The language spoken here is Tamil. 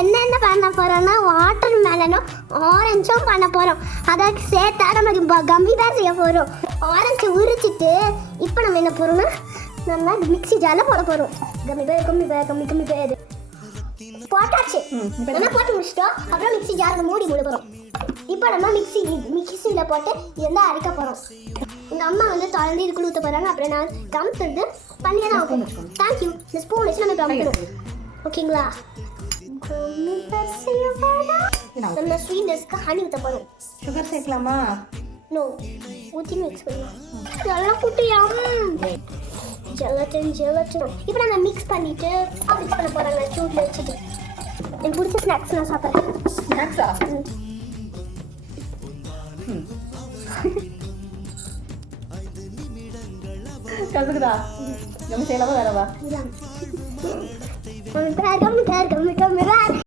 என்னென்ன பண்ண போகிறோம்னா வாட்டர் மேலனும் ஆரஞ்சும் பண்ண போகிறோம். அதற்கு சேர்த்தா நம்ம கம்மி பேர் செய்ய போகிறோம். ஆரஞ்சு உரிச்சிட்டு இப்போ நம்ம என்ன போகிறோம்னா நம்ம மிக்ஸி ஜாரில் போட போகிறோம். கம்மி பேர் போட்டாச்சு. நம்ம போட்டு முடிச்சிட்டோம். அப்புறம் மிக்ஸி ஜாரில் மூட போகிறோம். இப்போ நம்ம மிக்ஸியில் போட்டு இருந்தால் அரைக்க போகிறோம். எங்கள் அம்மா வந்து தொடர்ந்து இது கொடுத்த போகிறாங்க. அப்புறம் நான் கம்மிட்டு பண்ணியே தான் வைக்கணும். தேங்க்யூ. இந்த ஸ்பூன் வச்சு நம்ம கம்மிக்கணும். ஓகேங்களா? நம்ம ஸ்வீட்னஸ்க்கு ஹனி ஊற்ற போகிறோம். சுகர் சேர்க்கலாமா? நோ, ஊற்றி மிக்ஸ் பண்ணலாம். நல்லா குட்டியாம் ஜெலட்டின். இப்போ நம்ம மிக்ஸ் பண்ணிட்டு மிக்ஸ் பண்ண போகிறாங்க சூட்டில் வச்சுட்டு. எனக்கு பிடிச்ச ஸ்நாக்ஸ் நான் சாப்பிட்றேன். ஸ்நாக்ஸா? கலக்குதா? நம்ம செய்யலாமா வேறவா? கம்மி